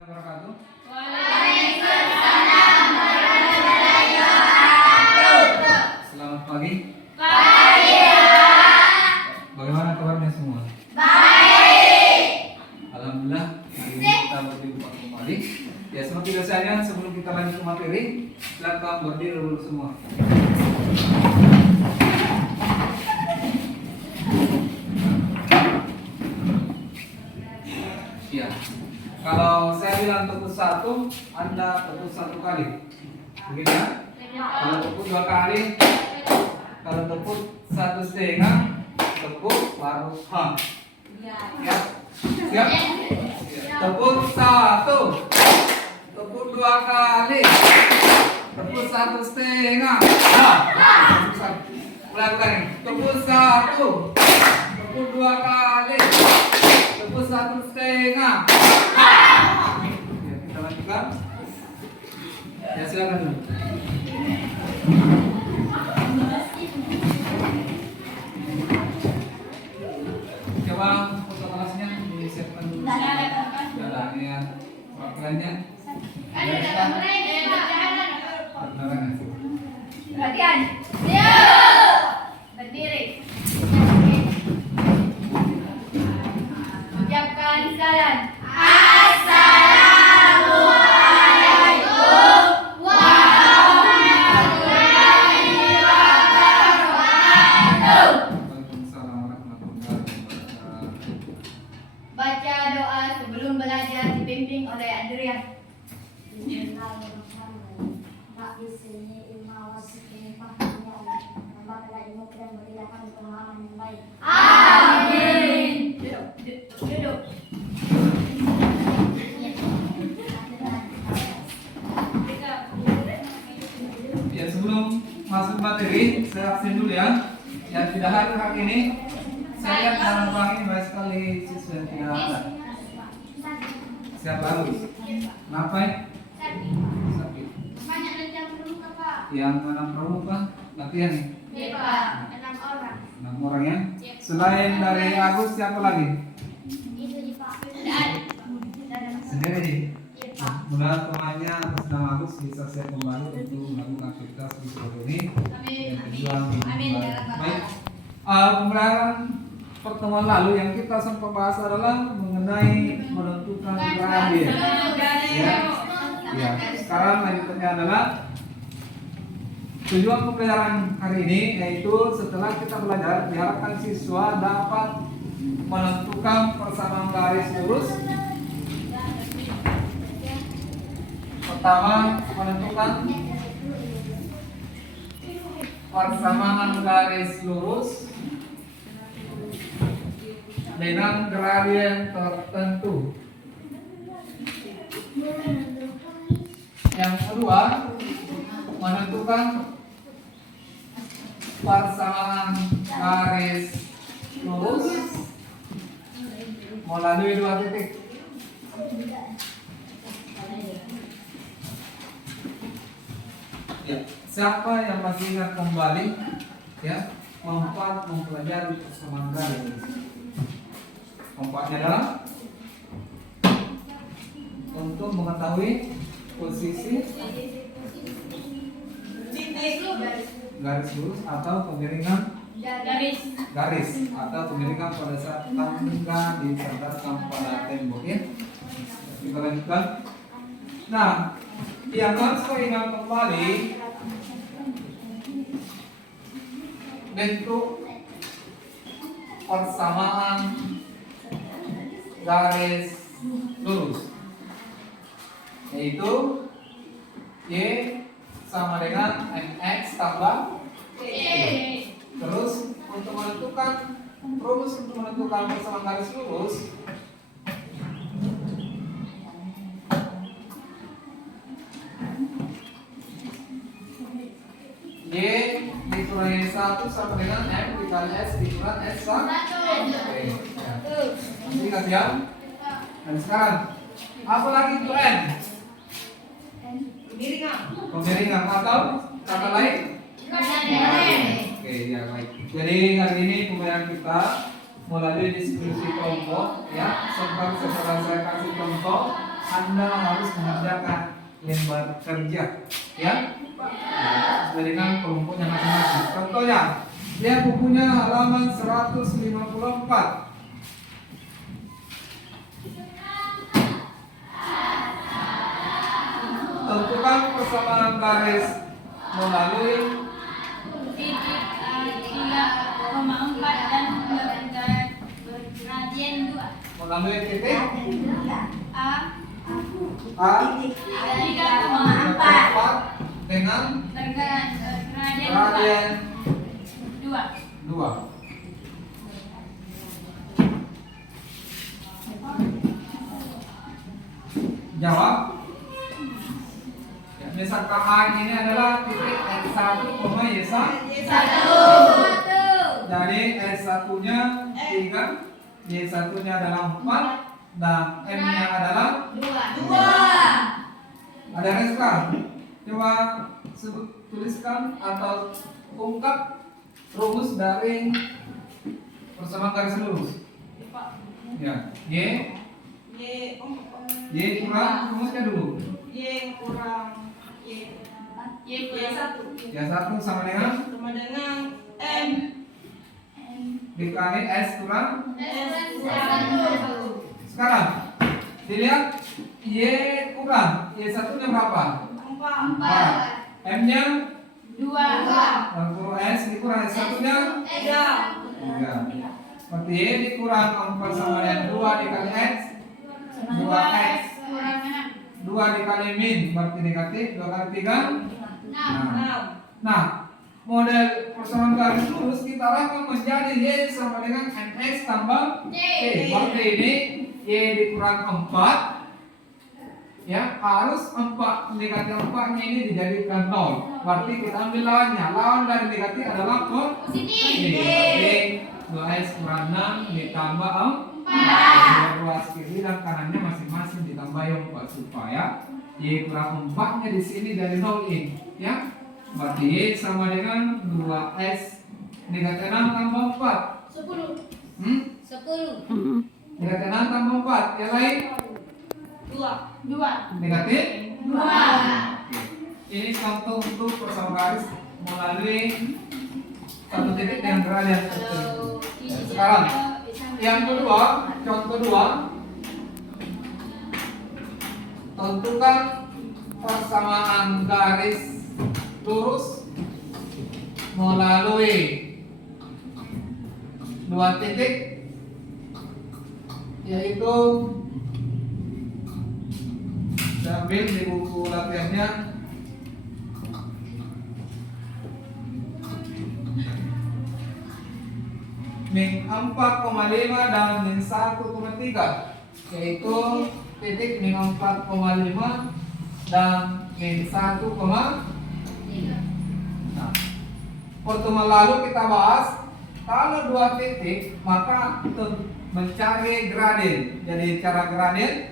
Wabarakatuh. Waalaikumsalam warahmatullahi wabarakatuh. Selamat pagi. Pagi ya. Bagaimana kabarnya semua? Baik. Alhamdulillah, hari ini kita berjumpa kembali. Ya, seperti biasanya sebelum kita lanjut ke materi, silakan berdiri dulu semua. Ya. Kalau saya bilang tepuk satu, Anda tepuk satu kali. Begitu ya? Kalau tepuk dua kali, kalau tepuk satu setengah, tepuk baru ha. Ya. Siap? Tepuk satu, tepuk dua kali, tepuk satu setengah. Ha. Ulang-ulang. Tepuk satu, tepuk dua kali, tepuk satu setengah. Ya, kita lanjutkan. Ya, silakan dulu. Coba foto kelasnya disiapkan dulu. Jalannya, perwakilannya. Perkenalan. Perhatian. Siap. Berdiri. Ucapkan salam. Assalamualaikum warahmatullahi wabarakatuh. Waalaikumsalam warahmatullahi wabarakatuh. Baca doa sebelum belajar dibimbing oleh Adrian. Amin. Duduk. Ya, sebelum masuk materi, saya absen dulu ya. Yang tidak hadir hari ini, saya lihat dalam ruang ini banyak sekali siswa yang tidak ada. Siapa bagus? Kenapa ya? Sakit. Banyak rencana berbuka, Pak. Yang mana pramuka? Latihan nih. Iya, Pak. 6 orang. 6 orang ya. Selain dari Agus, siapa lagi? Itu di Pak. Sendiri nih. Iya, Pak. Mudah-mudahan temannya atas nama Agus bisa siap kembali untuk melakukan aktivitas di sekolah ini. Amin. Dan tujuan Amin. baik. Pembelajaran pertemuan lalu yang kita sempat bahas adalah mengenai menentukan gradien. Ya. Ya. Sekarang lanjutannya adalah tujuan pembelajaran hari ini, yaitu setelah kita belajar diharapkan siswa dapat menentukan persamaan garis lurus. Pertama, menentukan persamaan garis lurus dengan gradien tertentu. Yang kedua, menentukan persamaan garis lurus melalui dua titik. Ya, siapa yang masih ingat kembali ya manfaat mempelajari persamaan garis? Manfaatnya adalah untuk mengetahui posisi garis lurus atau kemiringan garis atau kemiringan pada saat tangga disandarkan pada tembok ya. Kita lanjutkan. Nah, yang harus kau ingat kembali bentuk persamaan garis lurus, yaitu Y sama dengan MX tambah Y. Terus untuk menentukan rumus untuk menentukan persamaan garis lurus, Y dikurangi 1 sama dengan M dikali S dikurangi S sama. Oke. Jadi kasihan. Dan sekarang apa lagi itu N? Pemiringan atau kata lain? Oke, ya baik. Jadi hari ini pembelajaran kita melalui diskusi kelompok ya, sempat setelah saya kasih contoh Anda harus mengerjakan lembar kerja, ya. Sesuai dengan kelompoknya masing-masing. Contohnya, lihat bukunya halaman 154. Tentukan persamaan garis melalui titik 3,4 dan gradien 2. melalui titik A A 3,4 dengan gradien gradien 2. 2. Jawab. Ya, misalkan A ini adalah titik S1, Y1. Jadi S1-nya 3, Y1-nya adalah 4, dan M-nya adalah 2. ada reska. Coba tuliskan atau ungkap rumus dari persamaan garis lurus. Ya, Y kurang rumusnya dulu. Y kurang Y Y1 Y1 sama dengan M dikali S kurang. S1. Sekarang dilihat Y kurang, Y1-nya berapa? 4. M-nya 2. dan kurang S dikurang S1-nya 3. Berarti Y dikurang 4 sama dengan 2 dikali X 2X. 2 dikali min berarti negatif, 2 kali 3 Nah, model persamaan garis lurus kita rangkum menjadi Y sama dengan MX tambah T. Berarti ini Y dikurang 4, ya, harus 4 negatif 4-nya ini dijadikan 0. Berarti kita ambil lawannya. Lawan dari negatif adalah positif. Berarti 2x kurang 6 ditambah 4. Ruas kiri dan kanannya masing-masing ditambah 4 supaya Y kurang 4-nya di sini dari 0 ini, ya. Berarti Y sama dengan 2x negatif 6 tambah 4. 10. Negatif 6 tambah 4. Yang lain 2. negatif 2. Ini contoh untuk persamaan garis melalui satu titik yang gradien tertentu. Sekarang yang kedua, contoh 2. Tentukan persamaan garis lurus melalui dua titik, yaitu saya ambil di buku latihannya min 4,5 dan min 1,3, yaitu titik min 4,5 dan min 1,3. Nah, pertemuan lalu kita bahas kalau dua titik maka mencari gradien. Jadi cara gradien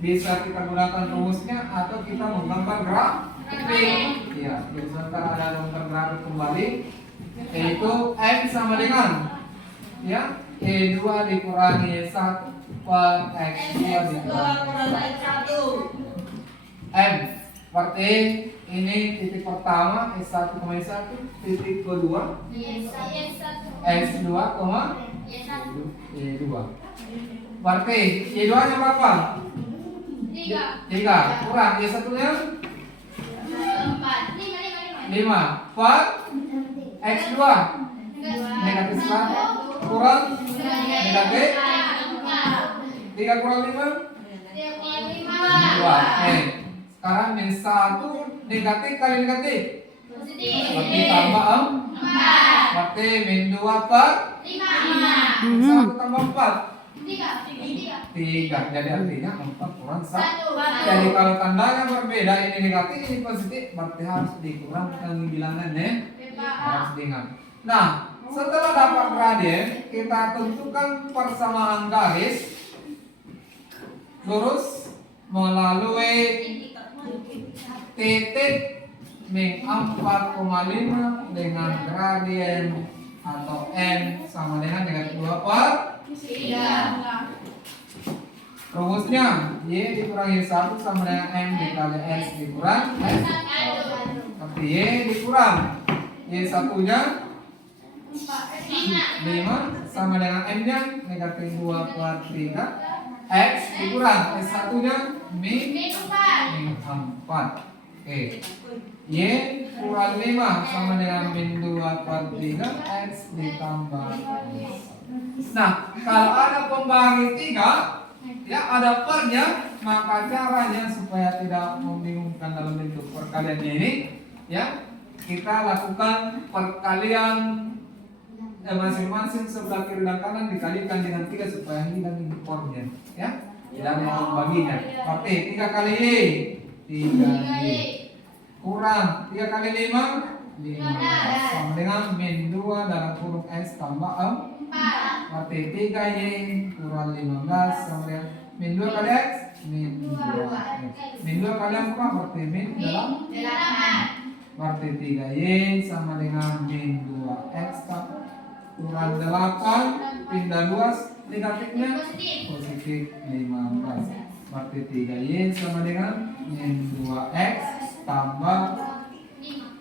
bisa kita gunakan rumusnya atau kita menggambar grafik. Iya, misalkan ada gambar grafik kembali, yaitu M sama dengan, ya, E2 dikurangi E1 per X2 dikurangi M. Berarti ini titik pertama S1, titik kedua S2, E2. Berarti E2 nya berapa? 3 kurang Y1-nya 5 per X2 negatif 1 kurang negatif 3 kurang 5 2. Sekarang min 1 negatif kali negatif berarti tambah 4. Berarti min 2 per 1 tambah 4 3. Jadi artinya 4 kurang 1. Jadi kalau tandanya berbeda, ini negatif ini positif, berarti harus dikurangkan bilangannya, harus diingat. Nah, setelah dapat gradien, kita tentukan persamaan garis lurus melalui titik min 4,5 dengan gradien atau N sama dengan negatif 2 per 3. Rumusnya Y dikurangi 1 sama dengan M dikali S dikurang S. Berarti Y dikurang Y satunya 5 sama dengan M nya negatif 2 per 3 X dikurang S satunya min 4. Oke. Y kurang 5 sama dengan min 2 per 3 X ditambah. Nah, kalau ada pembagi 3 ya ada pernya, maka caranya supaya tidak membingungkan dalam bentuk perkalian ini ya kita lakukan perkalian masing-masing sebelah kiri dan kanan dikalikan dengan 3 supaya hilang ini pernya ya dan yang membaginya. Berarti 3 kali Y 3Y kurang 3 kali 5 15 sama dengan min 2 dalam kurung S tambah 4. Berarti 3Y kurang 15 sama dengan min 2 kali X min 2. Min 2 kali 4 berarti min 8. Berarti 3Y sama dengan min 2X kurang 8 pindah luas negatifnya positif 15. Berarti 3Y sama dengan min 2X tambah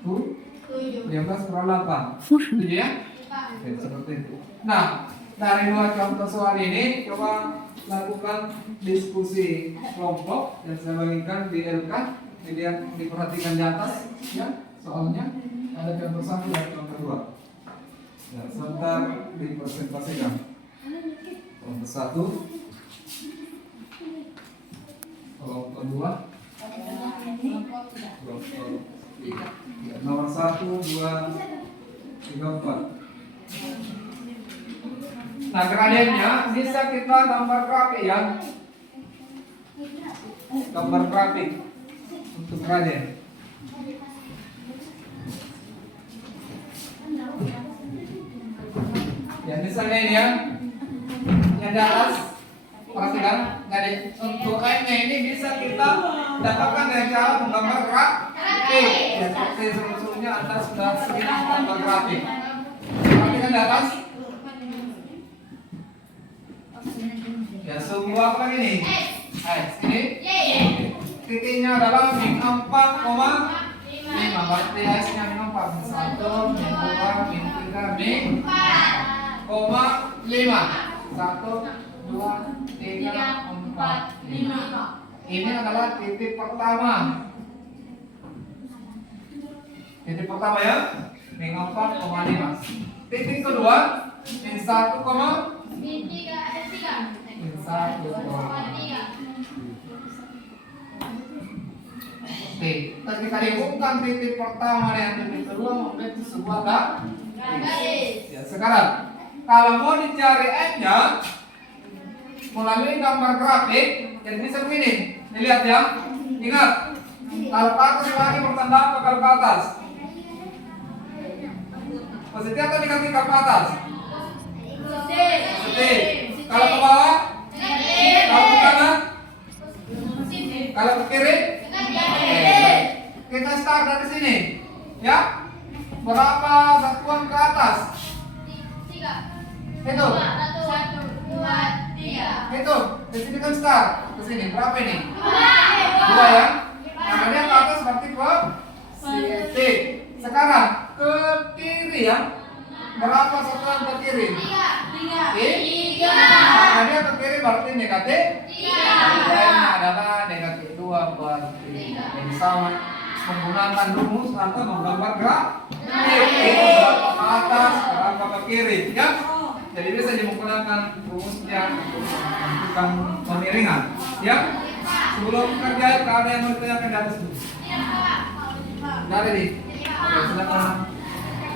15 kurang 8. Setuju ya? Oke, seperti itu. Nah, dari 2 contoh soal ini coba lakukan diskusi kelompok dan saya bagikan di LK. Dilihat diperhatikan di atas ya soalnya ada contoh 1 dan contoh 2. Ya, sebentar dipresentasikan. Contoh 1, contoh 2, nomor 1, 2, 3, 4. Nah, gradiennya bisa kita gambar grafik ya. Gambar grafik untuk gradien. Ya, misalnya ini ya. Yang di atas perhatikan, jadi untuk M ini bisa kita dapatkan dengan cara menggambar grafik. Ya, seperti sebelumnya Anda sudah sering menggambar grafik. Perhatikan di atas. Ya, sebuah apa ini? X. Ini titiknya adalah min 4,5. Berarti X nya min 4, min 1, min 2, min 3, min 4,5. 1, 2, 3, 4, 5. Ini adalah titik pertama. Titik pertama ya, min 4,5. Titik kedua, min 1, min 1. Oke, ketika dihubungkan titik pertama dengan titik kedua membentuk sebuah garis. Ya, sekarang kalau mau dicari M-nya melalui gambar grafik, jadi bisa begini. Dilihat ya. Ingat, kalau ke atas lagi bertanda apa kalau ke atas? Positif atau negatif ke atas? Positif. Kalau ke bawah? Kalau ke kanan? Kalau ke kiri? Kita start dari sini. Ya. Berapa satuan ke atas? 3. Itu. 1, 2, 3. Itu. Di sini kan start. Ke sini berapa ini? 2 ya. Nah, dia ke atas berarti positif. Sekarang ke kiri ya. Berapa satuan ke kiri? 3. Nah, dia ke kiri berarti negatif 3. Adalah negatif 2 per 3. Jadi sama menggunakan rumus atau menggambar grafik. Berapa ke atas, berapa ke kiri ya. Jadi bisa menggunakan rumusnya untuk menentukan pemiringan ya. Sebelum kerja ada yang mau ditanyakan di atas dulu. Dari ini. Oke, silakan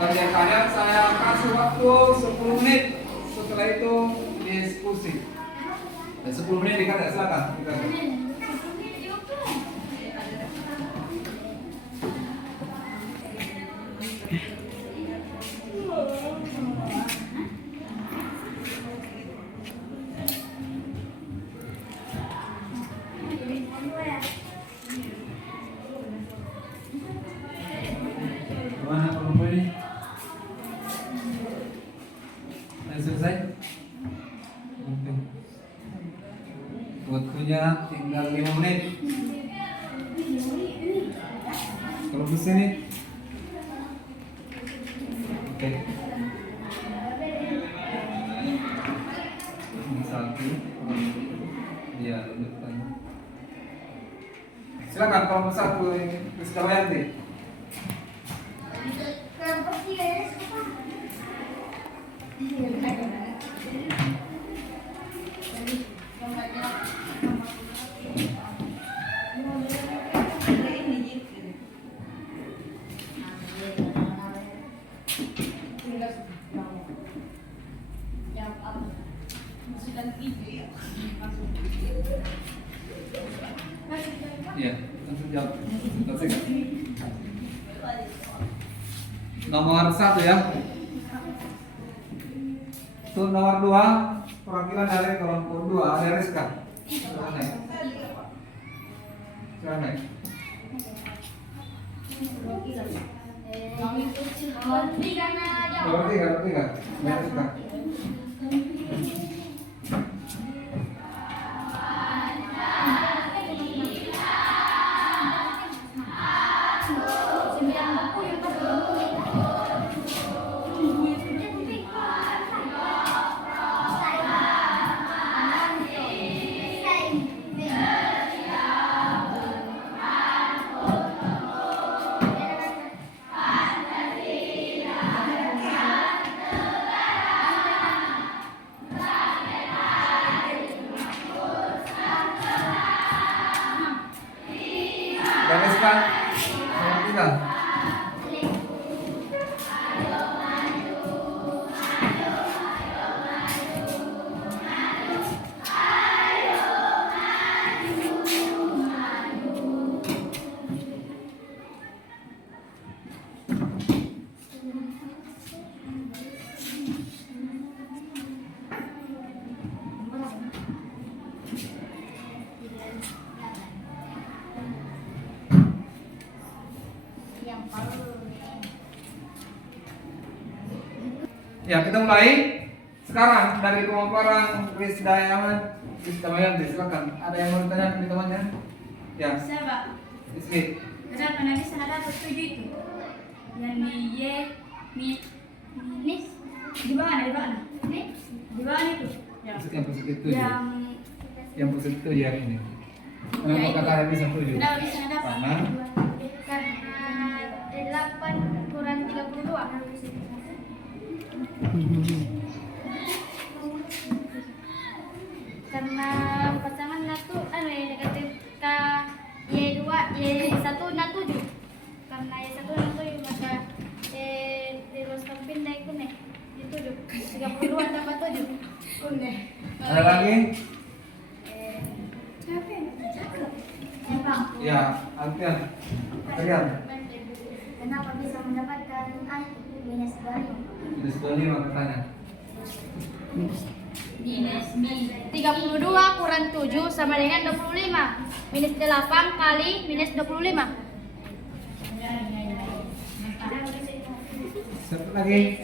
kerja kalian. Saya kasih waktu 10 menit. Setelah itu diskusi. Dan 10 menit dikerja, silakan. Mana kelompok ini? Sudah selesai? Buat di sini. Oke. Ini satu. Iya, tunjukkan. Silakan kalau mau satu Rizkawayanti. Iya, langsung jawab. Selesai. Nomor 1 ya. Untuk nomor 2, perwakilan dari kelompok 2 ada Rizka. Silakan naik. Silakan naik. Nomor 3 na Nomor 3. Naik Rizka. Dan Rizka. Nomor 3. Ya, kita mulai sekarang dari pemaparan Rizkawayanti. Silakan. Ada yang mau ditanyakan di temannya? Ya, Siapa? Rizky. Kenapa nanti saya dapat 7 itu? Yang di Minis di mana? Di mana itu? Yang positif 7. Yang Yang positif 7 yang ini. Kenapa kakak bisa 7? kenapa bisa dapat? Karena 8 kurang 32. Karena pasangan natu negatif k y2 y1 na 7. Karena y1 na 7 maka diroskan pindah itu nih di 7. 32 tambah 7. ada lagi? Siapa? Ya, Alfian. Alfian. Kenapa bisa mendapatkan minus 2? Minus 25 katanya. Minus 32 kurang 7 sama dengan 25. Minus 8 kali minus 25. Siapa lagi?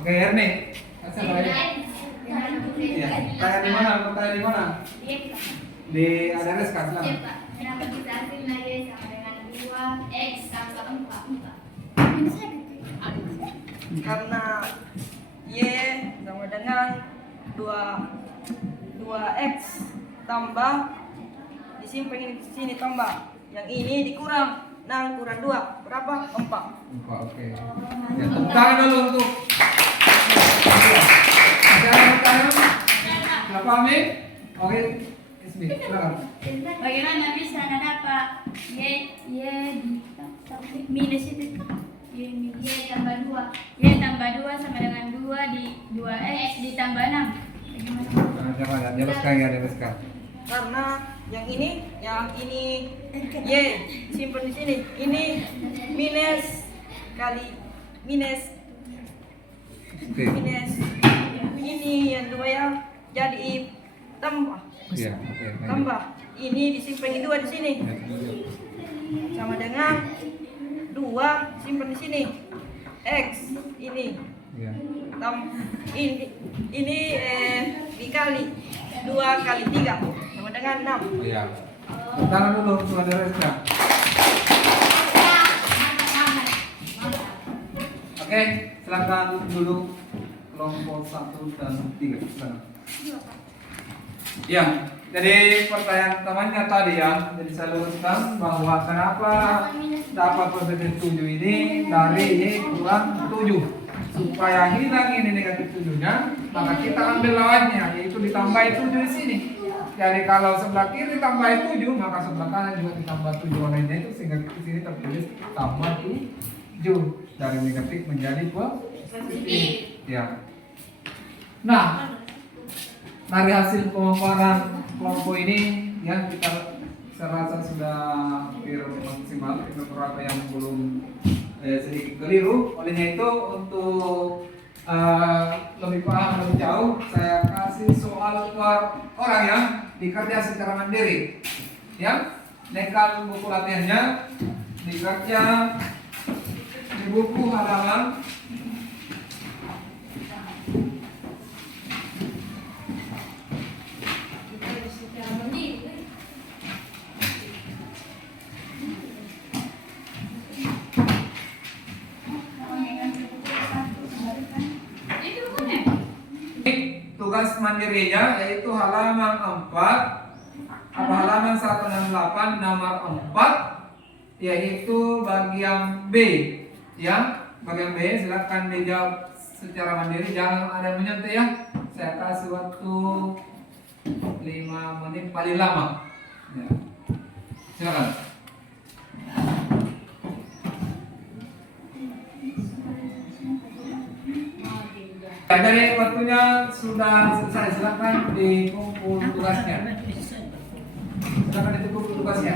Oke, Erni. Siapa lagi? Iya. Tanya di mana? Mau tanya di mana? Di ada Rizka, silakan. Kenapa kita hasil lagi sama dengan 2x tambah 4? Karena Y sama dengan 2x tambah disimpan ini di sini tambah. Yang ini dikurang 6 kurang 2 berapa? 4. Oke. Ya, tepuk tangan dulu untuk. Ada yang bertanya? Nggak paham nih? Oke, Ismi, silakan. Bagaimana bisa dapat y minus itu? Y tambah 2. Y tambah 2 sama dengan 2 di 2x ditambah 6. Bagaimana? Jangan, jelaskan ya, jelaskan. Karena yang ini Y simpan di sini. Ini minus kali minus Oke. minus ini yang 2 ya jadi tambah Iya, oke. lanjut. tambah ini disimpan 2 di sini sama dengan 2 simpan di sini x ini Iya. ini dikali 2 kali 3 sama dengan 6. Iya. Tepuk tangan dulu untuk ada Rizka. Oke, silakan dulu kelompok 1 dan 3. Silakan. Ya, jadi pertanyaan temannya tadi ya, jadi saya luruskan bahwa kenapa dapat perbedaan 7 ini dari Y kurang 7. Supaya hilang ini negatif 7-nya, maka kita ambil lawannya, yaitu ditambah 7 di sini. Jadi kalau sebelah kiri ditambah 7, maka sebelah kanan juga ditambah 7 olehnya itu, sehingga di sini tertulis tambah 7 dari negatif menjadi positif. Ya. Nah, dari hasil pemaparan kelompok ini ya kita saya rasa sudah hampir maksimal. Ada beberapa yang belum sedikit keliru. Olehnya itu untuk lebih paham lebih jauh, saya kasih soal per orang ya, dikerja secara mandiri. Ya, dekal buku latihannya dikerja di buku halaman tugas mandirinya yaitu halaman 4 halaman 168 nomor 4, yaitu bagian B ya. Bagian B silakan dijawab secara mandiri, jangan ada menyentuh ya. Saya kasih waktu 5 menit paling lama ya. Silakan. Jadi waktunya sudah selesai, silakan dikumpul tugasnya. Silakan dikumpul tugasnya.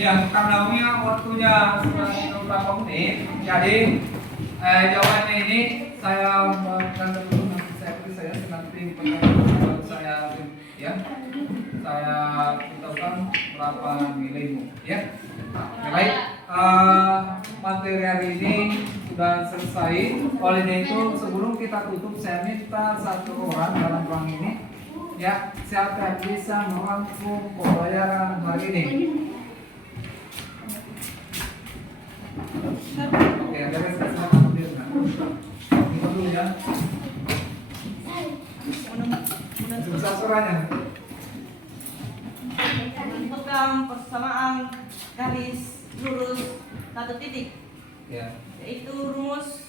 Ya, karena waktunya sudah beberapa menit, jadi jawabannya ini saya berikan dulu, nanti saya nanti pertanyaan saya ya, saya beritahukan berapa nilaimu ya. Baik, materi hari ini sudah selesai. Olehnya itu sebelum kita tutup, saya minta satu orang dalam ruang ini ya, siapa yang bisa merangkum pembayaran hari ini. Oke, ada resepnya ambil nah. Ini dulu ya. Susah suaranya. Menentukan persamaan garis lurus 1 titik. Ya. Yaitu rumus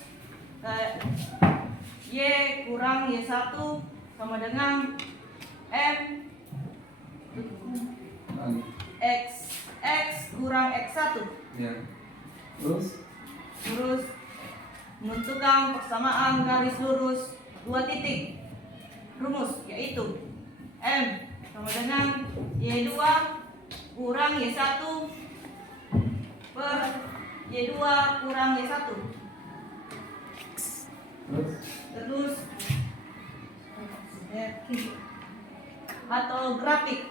Y kurang Y1 sama dengan M X kurang X1. Ya. Terus menentukan persamaan garis lurus 2 titik. Rumus yaitu M sama dengan Y2 kurang Y1 per Y2 kurang Y1. Terus atau grafik.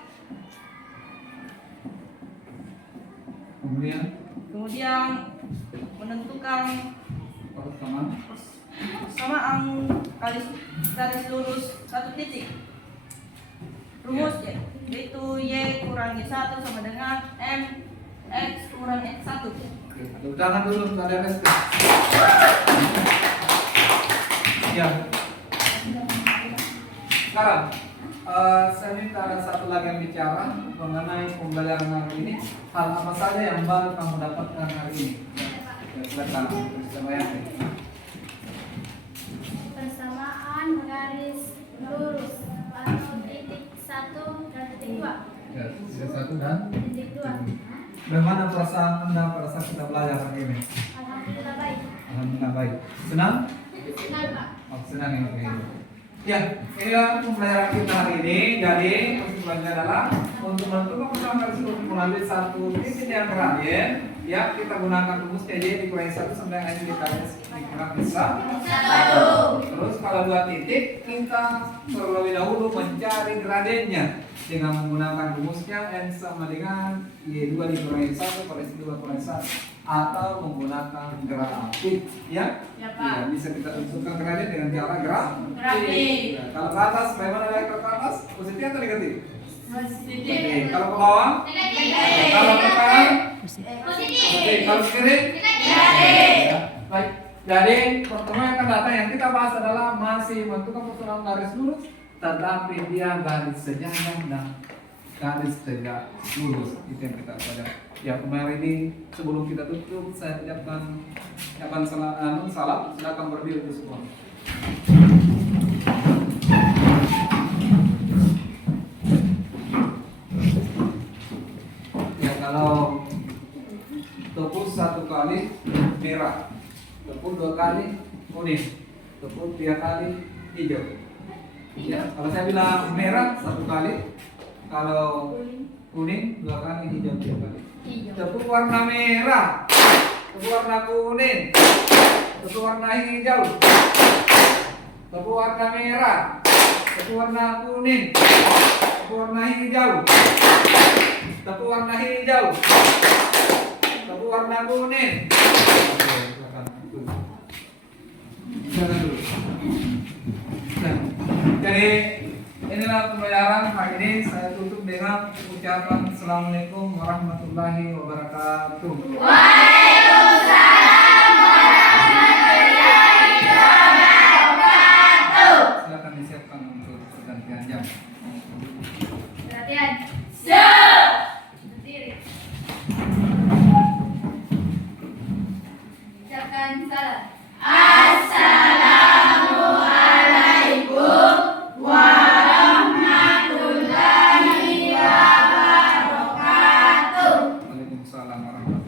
Kemudian menentukan persamaan garis lurus 1 titik. Rumus yaitu Y kurang Y1 sama dengan M X kurang X1. Jangan dulu, ada respect. Ya. Sekarang saya minta ada satu lagi yang bicara mengenai pembelajaran hari ini. Hal apa saja yang baru kamu dapatkan hari ini? Silakan, Persamaan garis lurus atau titik 1 dan titik 2. Ya, titik 1 dan titik 2. Bagaimana perasaan Anda pada saat kita belajar hari ini? Alhamdulillah baik. Alhamdulillah baik. Senang? Senang, Pak. Oh, senang ya. Oke. Ya, inilah pembelajaran kita hari ini. Jadi, kesimpulannya adalah untuk menentukan persamaan garis lurus melalui 1 titik yang terakhir, Ya, kita gunakan rumusnya Y dikurangi 1 sampai dengan dikurangi bisa 1. Terus kalau 2 titik, kita terlebih dahulu mencari gradennya dengan menggunakan rumusnya N sama dengan Y2 dikurangi 1 per S2 kurangi 1 atau menggunakan grafik. Ya, ya bisa kita tentukan graden dengan cara grafik. Ya, kalau ke atas, bagaimana vektor ke atas? Positif atau negatif? Oke, kalau ke bawah? Kalau ke kanan? Oke, kalau ke kiri? Ya. Baik, jadi pertemuan yang akan datang yang kita bahas adalah masih menentukan persoalan garis lurus, tetapi dia garis sejajar dan garis tegak lurus. Itu yang kita pelajari. Ya, kemarin ini sebelum kita tutup, saya ucapkan salam, silakan berdiri untuk semua. Kalau tepuk 1 kali merah, tepuk 2 kali kuning, tepuk 3 kali hijau. Ya, kalau saya bilang merah 1 kali, kalau kuning 2 kali, hijau 3 kali. Tepuk warna merah, tepuk warna kuning, tepuk warna hijau, tepuk warna merah, tepuk warna kuning, tepuk warna hijau. Tepuk warna hijau, tepuk warna kuning. Silakan dulu. Nah, jadi inilah pembelajaran hari ini. Saya tutup dengan ucapan Assalamualaikum warahmatullahi wabarakatuh. Waalaikumsalam warahmatullahi wabarakatuh. Silakan disiapkan untuk pergantian jam. Perhatian. Ucapkan salam. Assalamualaikum warahmatullahi wabarakatuh. Waalaikumsalam warahmatullahi wabarakatuh.